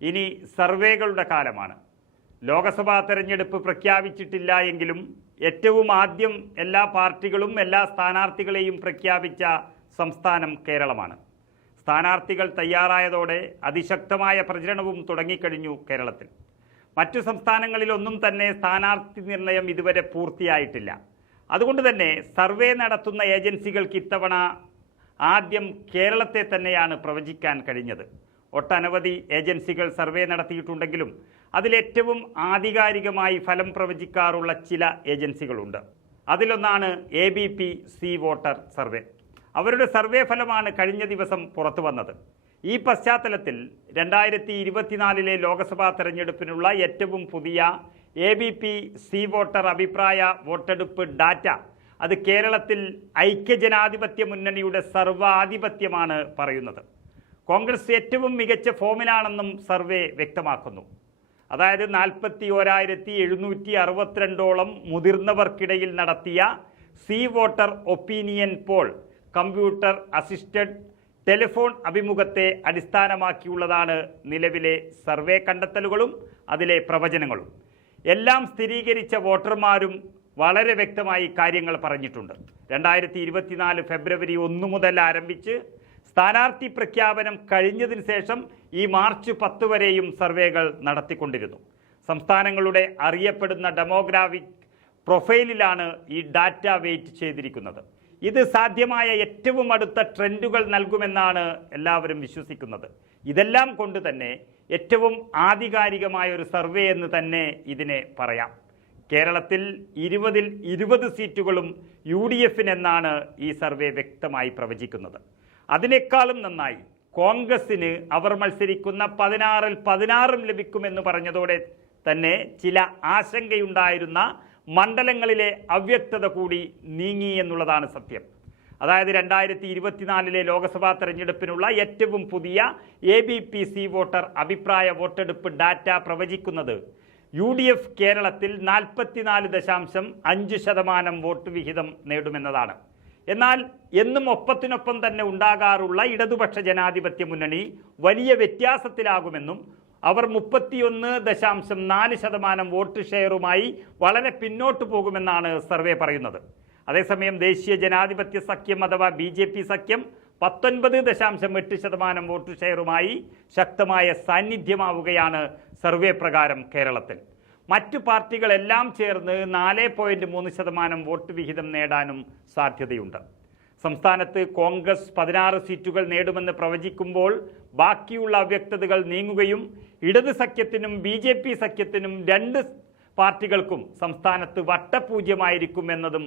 ഇനി സർവേകളുടെ കാലമാണ്. ലോക്സഭാ തെരഞ്ഞെടുപ്പ് പ്രഖ്യാപിച്ചിട്ടില്ല എങ്കിലും ഏറ്റവും ആദ്യം എല്ലാ പാർട്ടികളും എല്ലാ സ്ഥാനാർത്ഥികളെയും പ്രഖ്യാപിച്ച സംസ്ഥാനം കേരളമാണ്. സ്ഥാനാർത്ഥികൾ തയ്യാറായതോടെ അതിശക്തമായ പ്രചരണവും തുടങ്ങിക്കഴിഞ്ഞു കേരളത്തിൽ. മറ്റു സംസ്ഥാനങ്ങളിലൊന്നും തന്നെ സ്ഥാനാർത്ഥി നിർണയം ഇതുവരെ പൂർത്തിയായിട്ടില്ല. അതുകൊണ്ട് തന്നെ സർവേ നടത്തുന്ന ഏജൻസികൾക്ക് ഇത്തവണ ആദ്യം കേരളത്തെ തന്നെയാണ് പ്രവചിക്കാൻ കഴിഞ്ഞത്. ഒട്ടനവധി ഏജൻസികൾ സർവേ നടത്തിയിട്ടുണ്ടെങ്കിലും അതിലേറ്റവും ആധികാരികമായി ഫലം പ്രവചിക്കാറുള്ള ചില ഏജൻസികളുണ്ട്. അതിലൊന്നാണ് ABP സി വോട്ടർ സർവേ. അവരുടെ സർവേ ഫലമാണ് കഴിഞ്ഞ ദിവസം പുറത്തു വന്നത്. ഈ പശ്ചാത്തലത്തിൽ 2024 ലോക്സഭാ തെരഞ്ഞെടുപ്പിനുള്ള ഏറ്റവും പുതിയ ABP സി വോട്ടർ അഭിപ്രായ വോട്ടെടുപ്പ് ഡാറ്റ അത് കേരളത്തിൽ ഐക്യജനാധിപത്യ മുന്നണിയുടെ സർവാധിപത്യമാണ് പറയുന്നത്. കോൺഗ്രസ് ഏറ്റവും മികച്ച ഫോമിലാണെന്നും സർവേ വ്യക്തമാക്കുന്നു. അതായത് 41,762 മുതിർന്നവർക്കിടയിൽ നടത്തിയ C voter opinion poll computer assisted telephone അഭിമുഖത്തെ അടിസ്ഥാനമാക്കിയുള്ളതാണ് നിലവിലെ സർവേ കണ്ടെത്തലുകളും അതിലെ പ്രവചനങ്ങളും. എല്ലാം സ്ഥിരീകരിച്ച വോട്ടർമാരും വളരെ വ്യക്തമായി കാര്യങ്ങൾ പറഞ്ഞിട്ടുണ്ട്. 2024 ഫെബ്രുവരി 1 മുതൽ ആരംഭിച്ച് സ്ഥാനാർത്ഥി പ്രഖ്യാപനം കഴിഞ്ഞതിന് ശേഷം ഈ മാർച്ച് 10 വരെയും സർവേകൾ നടത്തിക്കൊണ്ടിരുന്നു. സംസ്ഥാനങ്ങളുടെ അറിയപ്പെടുന്ന ഡെമോഗ്രാഫിക് പ്രൊഫൈലിലാണ് ഈ ഡാറ്റ വെയിറ്റ് ചെയ്തിരിക്കുന്നത്. ഇത് സാധ്യമായ ഏറ്റവും അടുത്ത ട്രെൻഡുകൾ നൽകുമെന്നാണ് എല്ലാവരും വിശ്വസിക്കുന്നത്. ഇതെല്ലാം കൊണ്ട് തന്നെ ഏറ്റവും ആധികാരികമായ ഒരു സർവേ എന്ന് തന്നെ ഇതിനെ പറയാം. കേരളത്തിൽ 20-ൽ 20 സീറ്റുകളും UDFിനെന്നാണ് ഈ സർവേ വ്യക്തമായി പ്രവചിക്കുന്നത്. അതിനേക്കാളും നന്നായി കോൺഗ്രസിന് അവർ മത്സരിക്കുന്ന 16-ൽ 16 ലഭിക്കുമെന്ന് പറഞ്ഞതോടെ തന്നെ ചില ആശങ്കയുണ്ടായിരുന്ന മണ്ഡലങ്ങളിലെ അവ്യക്തത കൂടി നീങ്ങി എന്നുള്ളതാണ് സത്യം. അതായത് 2024 ലോക്സഭാ തെരഞ്ഞെടുപ്പിനുള്ള ഏറ്റവും പുതിയ ABP സി വോട്ടർ അഭിപ്രായ വോട്ടെടുപ്പ് ഡാറ്റ പ്രവചിക്കുന്നത് UDF കേരളത്തിൽ 44.5% വോട്ട് വിഹിതം നേടുമെന്നതാണ്. എന്നാൽ എന്നും ഒപ്പത്തിനൊപ്പം തന്നെ ഉണ്ടാകാറുള്ള ഇടതുപക്ഷ ജനാധിപത്യ മുന്നണി വലിയ വ്യത്യാസത്തിലാകുമെന്നും അവർ 31.4% വോട്ട് ഷെയറുമായി വളരെ പിന്നോട്ട് പോകുമെന്നാണ് സർവേ പറയുന്നത്. അതേസമയം ദേശീയ ജനാധിപത്യ സഖ്യം അഥവാ BJP സഖ്യം 19.8% വോട്ട് ഷെയറുമായി ശക്തമായ സാന്നിധ്യമാവുകയാണ് സർവേ പ്രകാരം കേരളത്തിൽ. മറ്റു പാർട്ടികളെല്ലാം ചേർന്ന് 4.3% വോട്ട് വിഹിതം നേടാനും സാധ്യതയുണ്ട്. സംസ്ഥാനത്ത് കോൺഗ്രസ് 16 സീറ്റുകൾ നേടുമെന്ന് പ്രവചിക്കുമ്പോൾ ബാക്കിയുള്ള അവ്യക്തതകൾ നീങ്ങുകയും ഇടത് സഖ്യത്തിനും BJP സഖ്യത്തിനും 2 പാർട്ടികൾക്കും സംസ്ഥാനത്ത് വട്ടപൂജ്യമായിരിക്കും എന്നതും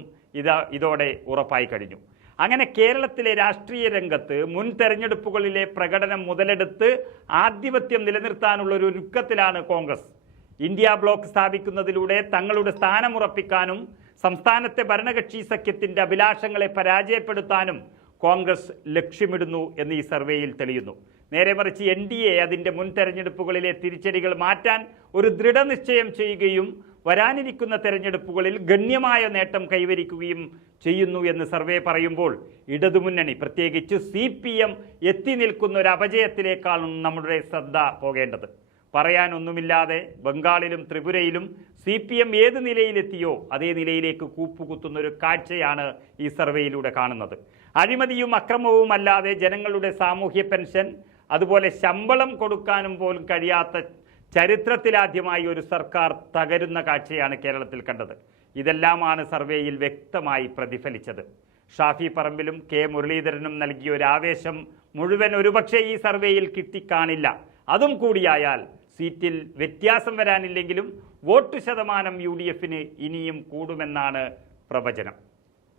ഇതോടെ ഉറപ്പായി കഴിഞ്ഞു. അങ്ങനെ കേരളത്തിലെ രാഷ്ട്രീയ രംഗത്ത് മുൻ തെരഞ്ഞെടുപ്പുകളിലെ പ്രകടനം മുതലെടുത്ത് ആധിപത്യം നിലനിർത്താനുള്ള ഒരു ഒരുക്കത്തിലാണ് കോൺഗ്രസ്. ഇന്ത്യ ബ്ലോക്ക് സ്ഥാപിക്കുന്നതിലൂടെ തങ്ങളുടെ സ്ഥാനമുറപ്പിക്കാനും സംസ്ഥാനത്തെ ഭരണകക്ഷി സഖ്യത്തിന്റെ അഭിലാഷങ്ങളെ പരാജയപ്പെടുത്താനും കോൺഗ്രസ് ലക്ഷ്യമിടുന്നു എന്ന് ഈ സർവേയിൽ തെളിയുന്നു. നേരെ മറിച്ച് NDA അതിൻ്റെ മുൻ തെരഞ്ഞെടുപ്പുകളിലെ തിരിച്ചടികൾ മാറ്റാൻ ഒരു ദൃഢനിശ്ചയം ചെയ്യുകയും വരാനിരിക്കുന്ന തെരഞ്ഞെടുപ്പുകളിൽ ഗണ്യമായ നേട്ടം കൈവരിക്കുകയും ചെയ്യുന്നു എന്ന് സർവേ പറയുമ്പോൾ ഇടതുമുന്നണി പ്രത്യേകിച്ച് CPM എത്തി നിൽക്കുന്ന ഒരു അപജയത്തിലേക്കാണ് നമ്മുടെ ശ്രദ്ധ പോകേണ്ടത്. പറയാനൊന്നുമില്ലാതെ ബംഗാളിലും ത്രിപുരയിലും CPM ഏത് നിലയിലെത്തിയോ അതേ നിലയിലേക്ക് കൂപ്പുകുത്തുന്ന ഒരു കാഴ്ചയാണ് ഈ സർവേയിലൂടെ കാണുന്നത്. അഴിമതിയും അക്രമവും അല്ലാതെ ജനങ്ങളുടെ സാമൂഹ്യ പെൻഷൻ അതുപോലെ ശമ്പളം കൊടുക്കാനും പോലും കഴിയാത്ത ചരിത്രത്തിലാദ്യമായി ഒരു സർക്കാർ തകരുന്ന കാഴ്ചയാണ് കേരളത്തിൽ കണ്ടത്. ഇതെല്ലാമാണ് സർവേയിൽ വ്യക്തമായി പ്രതിഫലിച്ചത്. ഷാഫി പറമ്പിലും K മുരളീധരനും നൽകിയ ഒരു ആവേശം മുഴുവൻ ഒരുപക്ഷെ ഈ സർവേയിൽ കിട്ടിക്കാണില്ല. അതും കൂടിയായാൽ സീറ്റിൽ വ്യത്യാസം വരാനില്ലെങ്കിലും വോട്ട് ശതമാനം UDFന് ഇനിയും കൂടുമെന്നാണ് പ്രവചനം.